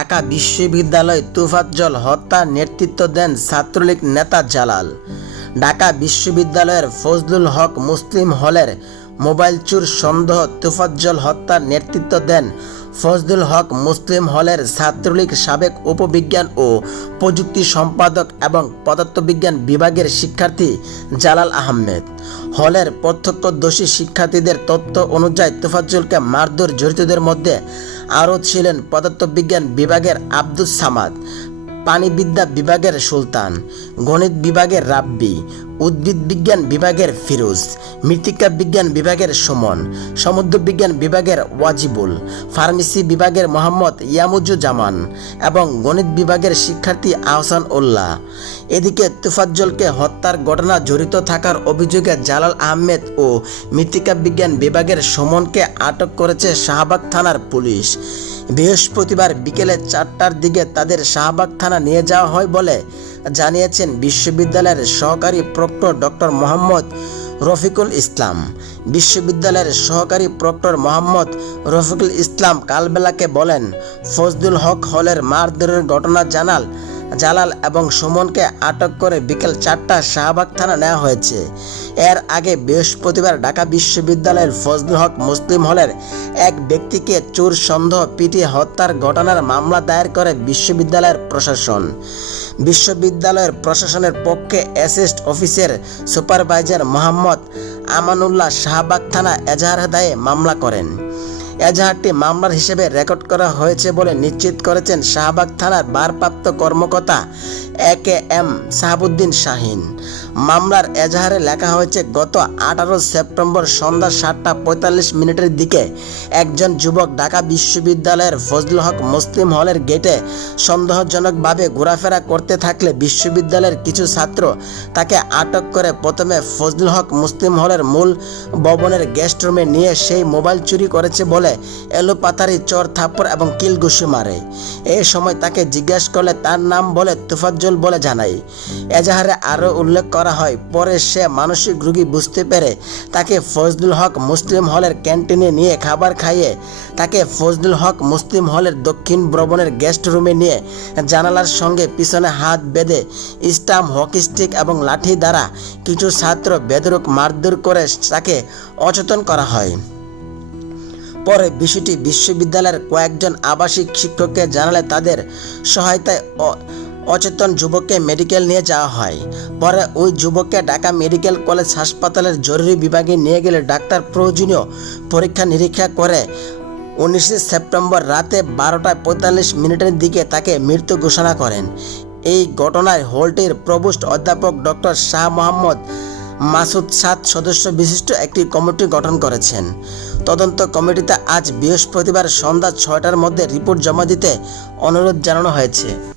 ঢাকা বিশ্ববিদ্যালয় তোফাজ্জল হত্যার নেতৃত্ব দেন ছাত্রলীগ নেতা জালাল। ঢাকা বিশ্ববিদ্যালয়ের ফজলুল হক মুসলিম হলের মোবাইল চুর সন্দেহ তোফাজ্জল হত্যার নেতৃত্ব দেন ফজলুল হক মুসলিম হলের ছাত্রলীগ সাবেক উপবিজ্ঞান ও প্রযুক্তি সম্পাদক এবং পদার্থবিজ্ঞান বিভাগের শিক্ষার্থী জালাল আহমেদ। হলের প্রত্যক্ষদর্শী শিক্ষার্থীদের তথ্য অনুযায়ী তোফাজ্জলকে মারধর জড়িতদের মধ্যে আরও ছিলেন পদার্থবিজ্ঞান বিভাগের আব্দুস সামাদ, প্রাণিবিদ্যা বিভাগের সুলতান, গণিত বিভাগের রাব্বি, উদ্ভিদ বিজ্ঞান বিভাগের ফিরোজ, মৃত্তিকা বিজ্ঞান বিভাগের সুমন, সমুদ্র বিজ্ঞান বিভাগের ওয়াজিবুল, ফার্মেসি বিভাগের মোহাম্মদ ইয়ামুজ্জুজামান এবং গণিত বিভাগের শিক্ষার্থী আহসান উল্লাহ। এদিকে তোফাজ্জলকে হত্যার ঘটনা জড়িত থাকার অভিযোগে জালাল আহমেদ ও মৃত্তিকা বিজ্ঞান বিভাগের সুমনকে আটক করেছে শাহবাগ থানার পুলিশ। বৃহস্পতিবার বিকেলে 4টার দিকে তাদের শাহবাগ থানা নিয়ে যাওয়া হয় বলে জানিয়েছেন বিশ্ববিদ্যালয়ের সহকারী প্রক্টর ডক্টর মোহাম্মদ রফিকুল ইসলাম। বিশ্ববিদ্যালয়ের সহকারী প্রক্টর মোহাম্মদ রফিকুল ইসলাম কালবেলাকে বলেন, ফজলুল হক হলের মারধরের ঘটনা জালাল এবং সুমনকে আটক করে বিকেল 4টায় শাহবাগ থানা নেওয়া হয়েছে। এর আগে বৃহস্পতিবার ঢাকা বিশ্ববিদ্যালয়ের ফজলুল হক মুসলিম হলের এক ব্যক্তিকে চোর সন্দেহ পিটিয়ে হত্যার ঘটনার মামলা দায়ের করে বিশ্ববিদ্যালয়ের প্রশাসন। বিশ্ববিদ্যালয়ের প্রশাসনের পক্ষে অ্যাসিস্ট অফিসের সুপারভাইজার মোহাম্মদ আমানুল্লাহ শাহবাগ থানা এজাহার দায়ে মামলা করেন। এজাহারটি মামলার হিসেবে রেকর্ড করা হয়েছে বলে নিশ্চিত করেছেন শাহবাগ থানার ভারপ্রাপ্ত কর্মকর্তা AKM সাহাবুদ্দিন শাহিন। মামলার এজাহারে লেখা হয়েছে, গত 18 সেপ্টেম্বর সন্ধ্যা 7:45 দিকে একজন যুবক ঢাকা বিশ্ববিদ্যালয়ের ফজলুল হক মুসলিম হলের গেটে সন্দেহজনকভাবে ঘোরাফেরা করতে থাকলে বিশ্ববিদ্যালয়ের কিছু ছাত্র তাকে আটক করে প্রথমে ফজলুল হক মুসলিম হলের মূল ভবনের গেস্ট রুমে নিয়ে সেই মোবাইল চুরি করেছে বলে এলোপাতারি চর থাপ্পড় এবং কিল ঘুষি মারে। এই সময় তাকে জিজ্ঞাসা করলে তার নাম বলে তোফাজ্জল বলে জানায়। এজাহারে আরও উল্লেখ করা হয়, পরে সে মানসিক রোগী বুঝতে পেরে তাকে ফজলুল হক মুসলিম হলের ক্যান্টিনে নিয়ে খাবার খাইয়ে তাকে ফজলুল হক মুসলিম হলের দক্ষিণ ভবনের গেস্ট রুমে নিয়ে জানালার সঙ্গে পিছনে হাত বেঁধে স্টাম্প, হকি স্টিক এবং লাঠি দ্বারা কিছু ছাত্র বেধড়ক মারধর করে তাকে অচেতন করা হয়। পরে বিষয়টি বিশ্ববিদ্যালয়ের কয়েকজন আবাসিক শিক্ষককে জানালে তাদের সহায়তায় অচেতন যুবককে মেডিকেল নিয়ে যাওয়া হয়। পরে ওই যুবককে ঢাকা মেডিকেল কলেজ হাসপাতালের জরুরি বিভাগে নিয়ে গেলে ডাক্তার প্রয়োজনীয় পরীক্ষা নিরীক্ষা করে 19 সেপ্টেম্বর রাতে 12:45 দিকে তাকে মৃত ঘোষণা করেন। এই ঘটনায় হলটির প্রভোস্ট অধ্যাপক ডক্টর শাহ মোহাম্মদ মাসুদ 7 সদস্য বিশিষ্ট একটি কমিটি গঠন করেছেন। তদন্ত কমিটিতে আজ বৃহস্পতিবার সন্ধ্যা 6টার মধ্যে রিপোর্ট জমা দিতে অনুরোধ জানানো হয়েছে।